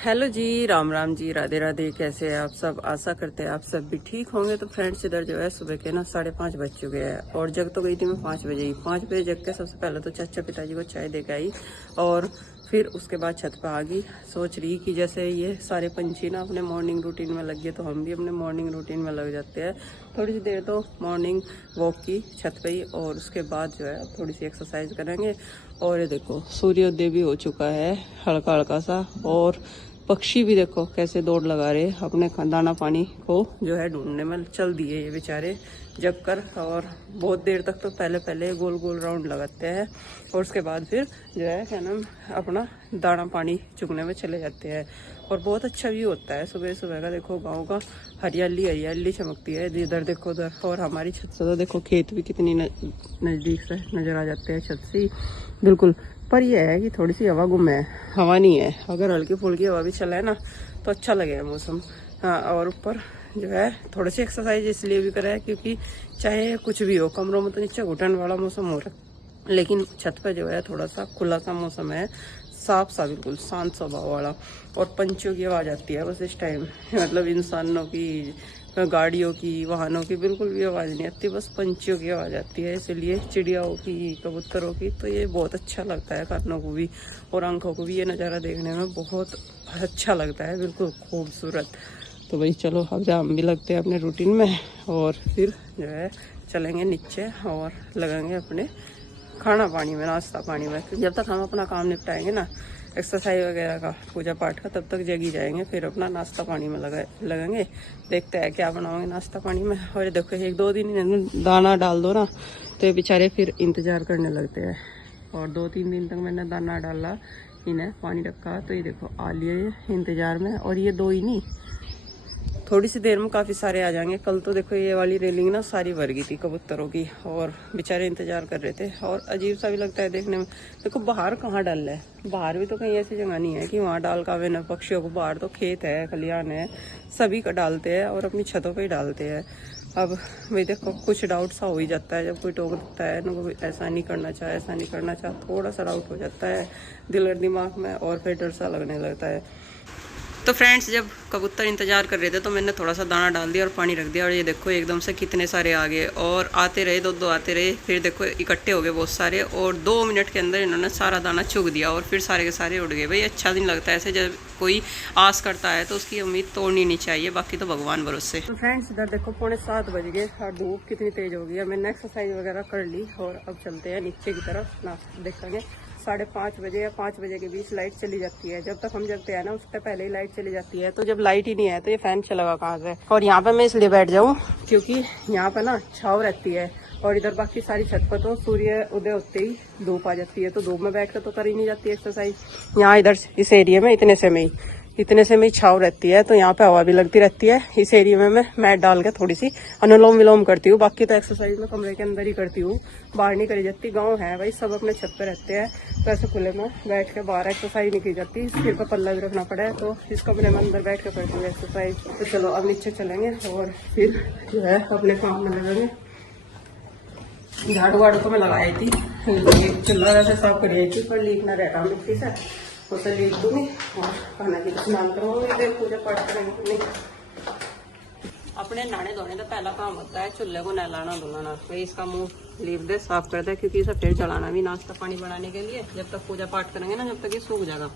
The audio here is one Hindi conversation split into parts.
हेलो जी, राम राम जी, राधे राधे। कैसे हैं आप सब? आशा करते हैं आप सब भी ठीक होंगे। तो फ्रेंड्स, इधर जो है सुबह के ना 5:30 बज चुके हैं और जग तो गई थी मैं 5 बजे ही। 5 बजे जग के सबसे पहले तो चाचा पिताजी को चाय दे के आई और फिर उसके बाद छत पर आ गई। सोच रही कि जैसे ये सारे पंछी ना अपने मॉर्निंग रूटीन में लग गए तो हम भी अपने मॉर्निंग रूटीन में लग जाते हैं। थोड़ी सी देर तो मॉर्निंग वॉक की छत पे ही और उसके बाद जो है थोड़ी सी एक्सरसाइज करेंगे। और ये देखो सूर्योदय भी हो चुका है हल्का हल्का सा, और पक्षी भी देखो कैसे दौड़ लगा रहे अपने दाना पानी को जो है ढूंढने में चल दिए ये बेचारे जग कर। और बहुत देर तक तो पहले पहले गोल गोल राउंड लगाते हैं और उसके बाद फिर जो है क्या नाम अपना दाना पानी चुगने में चले जाते हैं। और बहुत अच्छा व्यू होता है सुबह सुबह का। देखो गाँव का हरियाली हरियाली चमकती है इधर देखो उधर। और हमारी छत से तो देखो खेत भी कितनी नज़दीक से नज़र आ जाते हैं छत से बिल्कुल। पर यह है कि थोड़ी सी हवा गुम है, हवा नहीं है। अगर हल्की फुल्की हवा भी चला है ना तो अच्छा लगेगा मौसम। हाँ, और ऊपर जो है थोड़ी सी एक्सरसाइज इसलिए भी करा है क्योंकि चाहे कुछ भी हो कमरों में तो नीचे घुटन वाला मौसम हो रहा है, लेकिन छत पे जो है थोड़ा सा खुला सा मौसम है, साफ सा बिल्कुल शांत स्वभाव वाला। और पंछियों की आवाज़ आती है बस इस टाइम, मतलब इंसानों की, गाड़ियों की, वाहनों की बिल्कुल भी आवाज़ नहीं आती, बस पंछियों की आवाज़ आती है। इसलिए चिड़ियाओं की, कबूतरों की, तो ये बहुत अच्छा लगता है कानों को भी और आंखों को भी। ये नज़ारा देखने में बहुत अच्छा लगता है, बिल्कुल खूबसूरत। तो भाई चलो अब जा हम भी लगते हैं अपने रूटीन में और फिर जो है चलेंगे नीचे और लगेंगे अपने खाना पानी में, नाश्ता पानी में। जब तक हम अपना काम निपटाएंगे ना एक्सरसाइज वगैरह का, पूजा पाठ का, तब तक जगी जाएंगे। फिर अपना नाश्ता पानी में लगेंगे। देखते हैं क्या बनाओगे नाश्ता पानी में। और ये देखो 1-2 दिन दाना डाल दो ना तो ये बेचारे फिर इंतज़ार करने लगते हैं। और 2-3 दिन तक मैंने दाना डाला, इन्हें पानी रखा, तो ये देखो आ लिए इंतज़ार में। और ये 2 ही नहीं, थोड़ी सी देर में काफ़ी सारे आ जाएंगे। कल तो देखो ये वाली रेलिंग ना सारी भर गई थी कबूतरों की और बेचारे इंतजार कर रहे थे। और अजीब सा भी लगता है देखने में। देखो बाहर कहाँ डाल है, बाहर भी तो कहीं ऐसी जगह नहीं है कि वहाँ डाल का ना पक्षियों को। बाहर तो खेत है, खलिहान है, सभी का डालते हैं और अपनी छतों पर ही डालते हैं। अब भाई देखो कुछ डाउट सा हो ही जाता है जब कोई टोक देता है ना, ऐसा नहीं करना चाहे, ऐसा नहीं करना चाहे, थोड़ा सा डाउट हो जाता है दिल और दिमाग में और फिर डर सा लगने लगता है। तो फ्रेंड्स, जब कबूतर इंतजार कर रहे थे तो मैंने थोड़ा सा दाना डाल दिया और पानी रख दिया। और ये देखो एकदम से कितने सारे आ गए और आते रहे, दो आते रहे। फिर देखो इकट्ठे हो गए बहुत सारे और 2 मिनट के अंदर इन्होंने सारा दाना चुग दिया और फिर सारे के सारे उड़ गए। भाई अच्छा नहीं लगता ऐसे, जब कोई आस करता है तो उसकी उम्मीद तोड़नी नहीं चाहिए, बाकी तो भगवान भरोसे। तो फ्रेंड्स इधर देखो 6:45 बज गए और धूप कितनी तेज हो गई है। मैंने एक्सरसाइज वगैरह कर ली और अब चलते हैं नीचे की तरफ ना। देखेंगे 5:30 बजे या 5 बजे के बीच लाइट चली जाती है। जब तक हम जगते हैं ना उससे पहले ही लाइट चली जाती है। तो जब लाइट ही नहीं है तो ये फैन चलेगा कहाँ से। और यहाँ पे मैं इसलिए बैठ जाऊँ क्योंकि यहाँ पे ना छाव रहती है और इधर बाकी सारी छत पर तो सूर्य उदय होते ही धूप आ जाती है, तो धूप में बैठ कर तो कर ही नहीं जाती एक्सरसाइज। यहाँ इधर इस एरिया में इतने से में छाव रहती है तो यहाँ पे हवा भी लगती रहती है। इस एरिया में मैं मैट डाल के थोड़ी सी अनुलोम विलोम करती हूँ। बाकी तो एक्सरसाइज में कमरे के अंदर ही करती हूँ, बाहर नहीं करी जाती। गांव है भाई, सब अपने छत पे रहते हैं तो ऐसे खुले में बैठ के बाहर एक्सरसाइज नहीं की जाती। सिर पर पल्ला भी रखना पड़ा है तो इस कमरे में अंदर बैठ के करती हूँ एक्सरसाइज। तो चलो अब नीचे चलेंगे और फिर जो है अपने काम में लगेंगे। झाड़ू वाड़ू तो मैं लगाई थी, चूल्हा वैसे साफ कर थी पर लीपना रहता मिट्टी से, उसे लीप दूंगी और खाना की स्नान करवाऊंगी, पूजा पाठ करेंगे। अपने नहाने धोने का पहला काम होता है चूल्हे को नहलाना धुलाना। भाई इसका मुंह लीप दे, साफ कर दे, क्योंकि इसे फिर जलाना भी नाश्ता पानी बनाने के लिए। जब तक पूजा पाठ करेंगे ना जब तक ये सूख जाएगा।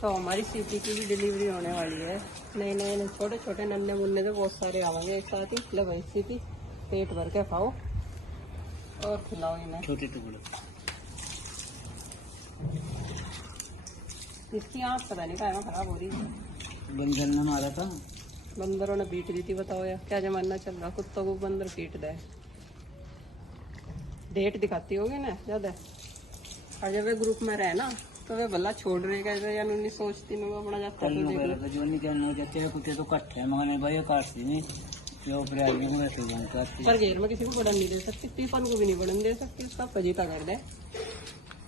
तो हमारी सीटी की भी डिलीवरी होने वाली है। नए नए छोटे छोटे नन्हे मुन्ने से बहुत सारे आवेंगे एक साथ ही। ले भाई सीटी पेट भर के खाओ और खिलाओ इन्हें। छोटे टुकड़े इसकी आँख पता नहीं कहाँ खराब हो रही है। बंदर ने मारा था, बंदरों ने पीट दी थी। बताओ यार क्या जमाना चल रहा, कुत्तों को बंदर पीट दे। डेट दिखाती होगी ना ज्यादा। और जब वे ग्रुप में रहे ना तो वे भला छोड़ रहे कैसे या नहीं सोचती ना, वो अपना जाता है। जो नहीं कहना जाते हैं कुत्ते तो कट्ठे मगने भाई काटती नहीं पर घेर में किसी को बढ़न नहीं दे सकती, टिफन को भी नहीं बढ़न दे सकती, उसका फजीता कर दे।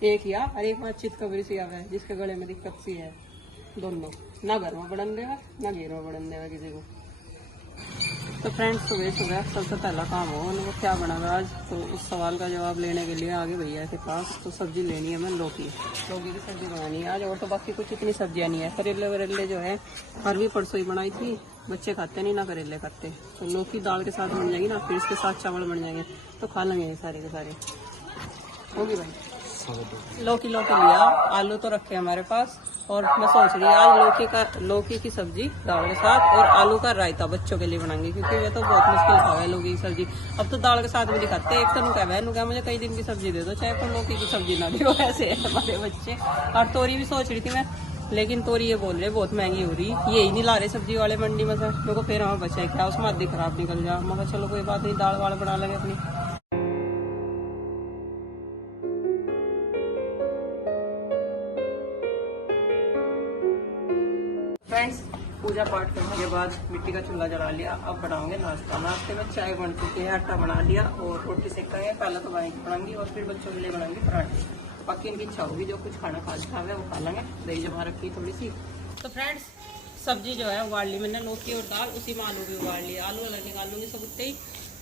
एक या और एक बातचीत कबरी सी आवे जिसके गले में दिक्कत सी है, दोनों ना घर में बढ़न देगा ना घेर में बढ़न देगा किसी को। तो फ्रेंड्स सुबह सुबह सबसे पहला काम हो उनको क्या बनागा आज, तो उस सवाल का जवाब लेने के लिए आगे भैया के पास। तो सब्जी लेनी है मैं लौकी की सब्जी बनानी है आज, और तो बाकी कुछ इतनी सब्जियां नहीं है। करेले वरेले जो है हर भी परसों ही बनाई थी, बच्चे खाते नहीं ना करेले खाते, तो लौकी दाल के साथ बन जाएगी ना, फिर इसके साथ चावल बन जाएंगे तो खा लेंगे ये सारे के सारे। होगी भाई लौकी लिया, आलू तो रखे हमारे पास, और मैं सोच रही आज लौकी की सब्जी दाल के साथ और आलू का रायता बच्चों के लिए बनाएंगे, क्योंकि ये तो बहुत मुश्किल खावा है लौकी की सब्जी। अब तो दाल के साथ भी दिखाते हैं, एक तो नुका मुझे कई दिन की सब्जी दे दो, चाहे कोई लौकी की सब्जी ना दे, ऐसे है हमारे बच्चे। और तोरी भी सोच रही थी मैं, लेकिन तोरी ये बोल रहे बहुत महंगी हो रही, यही नहीं ला रहे सब्जी वाले मंडी में से, मेरे को फिर हमारा बचा है क्या, उसमें आधी खराब निकल जा। मैं चलो कोई बात नहीं, दाल वाल बना लेंगे अपनी। फ्रेंड्स पूजा पाठ करने के बाद मिट्टी का चूल्हा जला लिया, अब बनाओगे नाश्ता। नाश्ते में चाय बन चुकी है, आटा बना लिया और रोटी सेकेंगे। पहले तो भाई की बनाऊंगी और फिर बच्चों के लिए बनाऊंगी पराठे। तो पक्की इनकी इच्छा होगी जो कुछ खाना है वो खा लेंगे। दही जमा रखी थोड़ी सी। तो फ्रेंड्स सब्जी जो है उबाल ली मैंने, लौकी और दाल, उसी में आलू भी उबाल लिया। आलू अलग निकाल लूँगी सब उतने ही,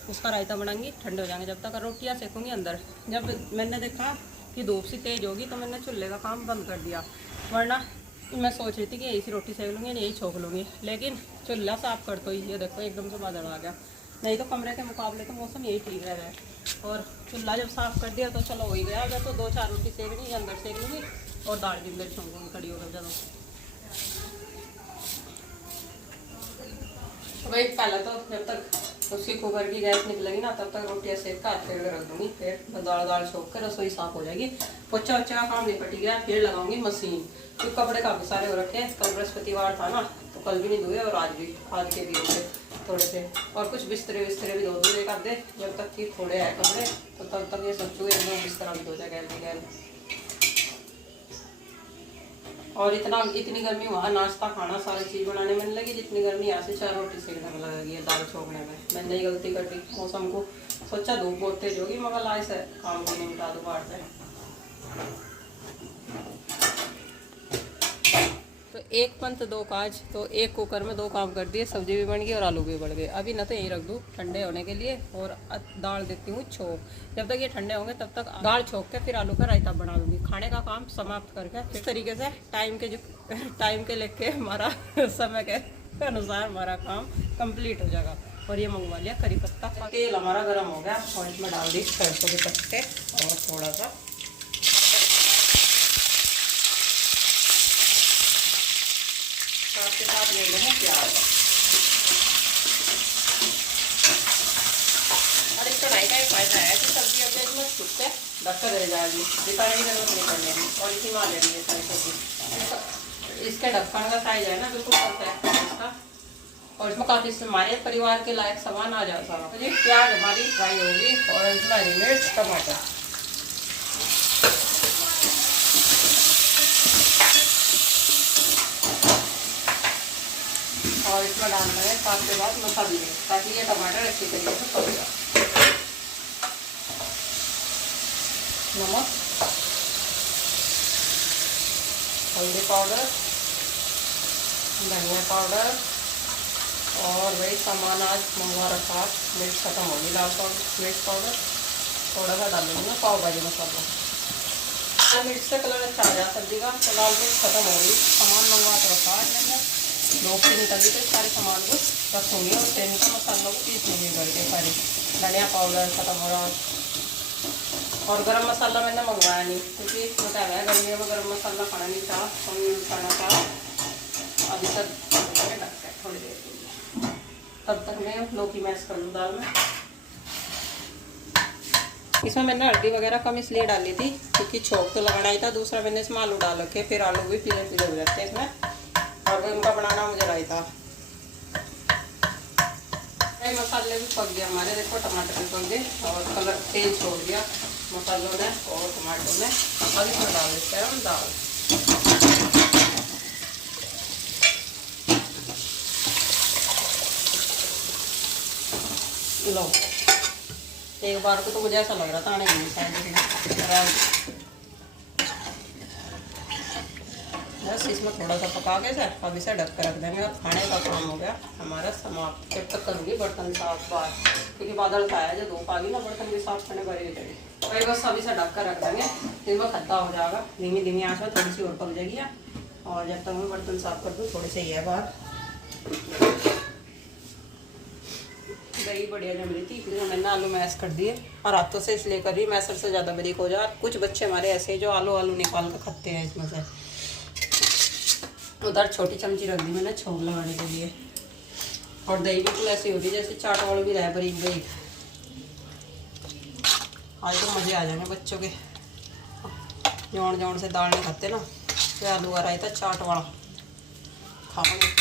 उसका रायता बनाऊंगी, ठंडे हो जाएंगे जब तक। रोटियाँ सेकूँगी अंदर। जब मैंने देखा कि धूप सी तेज होगी तो मैंने चूल्हे का काम बंद कर दिया, वरना मैं सोच रही थी कि यही सी रोटी सेक लूँगी, यही छोक लूँगी, लेकिन चूल्हा साफ कर तो ये देखो एकदम से बादल आ गया। नहीं तो कमरे के मुकाबले तो मौसम यही ठीक रह रहा है, और चूल्हा जब साफ कर दिया तो चलो हो ही गया। अगर तो 2-4 रोटी सेकनी अंदर सेक लूँगी और दाल भी अंदर छोंकूँगी खड़ी होकर। चलो तो भाई पहले तो जब तक उसकी कुकर की गैस निकलेगी ना तब तक रोटियाँ सेक कर फिर रख दूँगी, फिर दाल छोक कर रसोई साफ हो जाएगी। पोछा वच्चा का काम निपट गया, फिर लगाऊंगी मशीन। तो कपड़े काफ़ी सारे हो रखे हैं, कल बृहस्पतिवार था ना तो कल भी नहीं धोए और आज के भी होते थोड़े से, और कुछ बिस्तरे भी धो दूँ एक आधे। जब तक कि थोड़े हैं कपड़े तो तब तक ये सोचूँगी एकदम बिस्तरा भी धो जाए गैल। और इतनी गर्मी वहाँ नाश्ता खाना सारी चीज़ बनाने में नहीं लगी जितनी गर्मी यहाँ से 4 रोटी सेकने में लगेगी है दाल छोकने में। मैंने ही गलती कर दी, मौसम को सोचा धूप बहुत तेज होगी, मगर लाए से काम भी नहीं उठा दो बाहर से। तो एक पंथ 2 काज, तो एक कुकर में 2 काम कर दिए, सब्जी भी बन गई और आलू भी बढ़ गए। अभी ना तो यहीं रख दूँ ठंडे होने के लिए, और दाल देती हूँ छोक। जब तक ये ठंडे होंगे तब तक दाल छोक के फिर आलू का रायता बना दूँगी। खाने का काम समाप्त करके इस तरीके से टाइम के लेके हमारा समय के अनुसार हमारा काम कंप्लीट हो जाएगा। और ये मंगवा लिया करी पत्ता। तेल हमारा गर्म हो गया और इसमें डाल दी सरसों के पत्ते और थोड़ा सा के साथ ले लेंगे प्याज। और इस कढ़ाई का एक फायदा है कि सब्जी अपने इसमें छुप के ढक्कन रह जाएगी, दिखाने की जरूरत नहीं पड़ने की, और इसी में आ जाएगी ये सारी सब्जी। इसके ढक्कन का साइज है ना बिल्कुल परफेक्ट है इसका, और इसमें काफ़ी हमारे परिवार के लायक सामान आ जाता है। तो ये प्याज हमारी फ्राई होगी और इसमें हरी मिर्च टमाटर और इसमें डाल देंगे साथ के बाद मसाले, ताकि ये टमाटर अच्छी तरीके से पक जाए। नमक, हल्दी पाउडर, धनिया पाउडर, और वही सामान आज मंगवा रखा। मिर्च खत्म होगी, लाल मिर्च पाउडर थोड़ा सा डालेंगे ना, पाव भाजी मसाला। मिर्च से कलर अच्छा आ जाए सब्जी का। तो लाल मिर्च खत्म होगी, सामान मंगवा कर रखा है मैंने, रोटी निकल गई तो सारे सामान को रखूँगी और फिर मसालों को पीस लूँगी करके सारी। धनिया पाउडर खत्म हो रहा, और गरम मसाला मैंने मंगवाया नहीं, क्योंकि बताया है गर्मियों में गरम मसाला खाना नहीं चाहा, खाना चाहा। अभी तक थोड़ी देर के लिए, तब तक मैं लौकी मैश कर लूँ दाल में। इसमें मैंने हल्दी वगैरह कम इसलिए डाली थी क्योंकि छोंक तो लगाना ही था। दूसरा मैंने इसमें आलू डाल रखे, फिर आलू भी पीले हो जाते हैं इसमें, और उनका बनाना मुझे रायता। मसाले भी पक गए हमारे, देखो टमाटर भी पक गए और कलर तेल छोड़ दिया मसालों ने और टमाटो ने। अब इसमें डाल देते हैं हम दाल। लो, एक बार को तो मुझे ऐसा लग रहा था आने के लिए शायद। बस इसमें थोड़ा सा पका के से अब इसे ढक कर रख देंगे और खाने का काम हो गया हमारा समाप्त। जब तक करूँगी बर्तन साफ बाहर, क्योंकि बादल का है, जो धूप आ गई ना बर्तन भी साफ करने बड़ी करेंगे। भाई बस अब इसे ढक कर रख देंगे, इसमें खट्टा हो जाएगा, धीमी धीमी आँच में थोड़ी सी और पक जाएगी। और जब तक मैं बर्तन साफ कर दूँ, थोड़ी सी है बाहर दही बढ़िया जम रही थी, इसलिए मैंने आलू मैश कर दिए। और हाथों से इसलिए कर रही, मैसर से ज़्यादा बारीक हो जाए। कुछ बच्चे हमारे ऐसे जो आलू आलू निकाल कर खाते हैं इसमें से। उधर छोटी चमची रख दी मैंने छोंक लगाने के लिए। और दही बिल्कुल ऐसी होती है जैसे चाट वाली भी रहे, बारीक बारीक। आज तो मज़े आ जाएंगे बच्चों के, जोड़ जोड़ से दाल नहीं खाते ना, तो आलू का रायता चाट वाला खाओगे।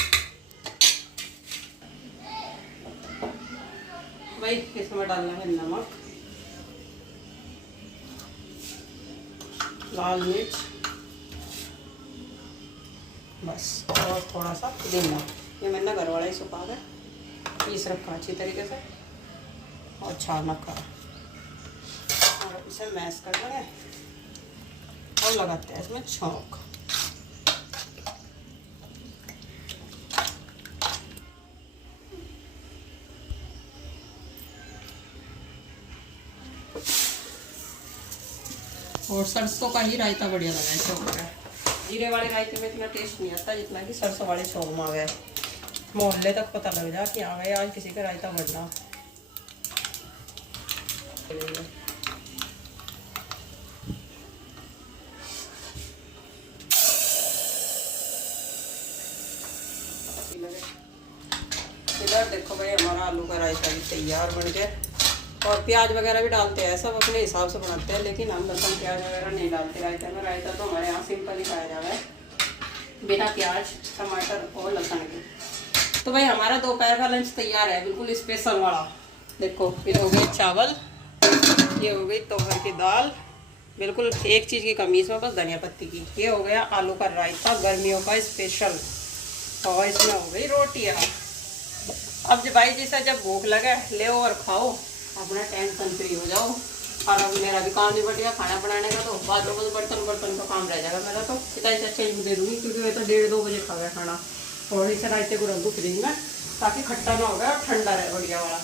भाई इसमें डालना है नमक, लाल मिर्च, बस, और थोड़ा सा पुदीना। ये मैंने घर वाला ही सुखा के पीस रखा अच्छी तरीके से और छान रखा। और इसे मैश कर लेंगे और लगाते हैं इसमें छौंक। और सरसों का ही रायता बढ़िया लगा है छौंक का। जीरे वाले रायते में इतना टेस्ट नहीं आता जितना कि सरसों वाले छौंक में आ गया। मोहल्ले तक पता लग जाए कि आ गए आज किसी का रायता बढ़ना। इधर देखो भाई हमारा आलू का रायता भी तैयार बन गया। और प्याज वगैरह भी डालते हैं, सब अपने हिसाब से बनाते हैं, लेकिन हम लहसुन प्याज वगैरह नहीं डालते रायते में। रायता तो हमारे यहाँ सिंपल ही खाया जा रहा है, बिना प्याज टमाटर और लहसुन के। तो भाई हमारा दोपहर का लंच तैयार है, बिल्कुल स्पेशल वाला। देखो फिर हो गए चावल, ये हो गई तोहर की दाल, बिल्कुल एक चीज़ की कमी इसमें बस धनिया पत्ती की। ये हो गया आलू का रायता गर्मियों का स्पेशल, और इसमें हो गई रोटियाँ। अब जब भाई जैसा जब भूख लगे ले और खाओ, अपना टेंशन फ्री हो जाओ। और अब मेरा भी काम नहीं बढ़ गया खाना बनाने का, तो बाद में बर्तन का काम रह जाएगा मेरा। तो पिता से चेंज दे दूँगी, क्योंकि मैं तो 1:30-2 बजे खा गया खाना। और इसे रायते को रख दूँ फ्रिज में, ताकि खट्टा ना हो गया और ठंडा रहे बढ़िया वाला।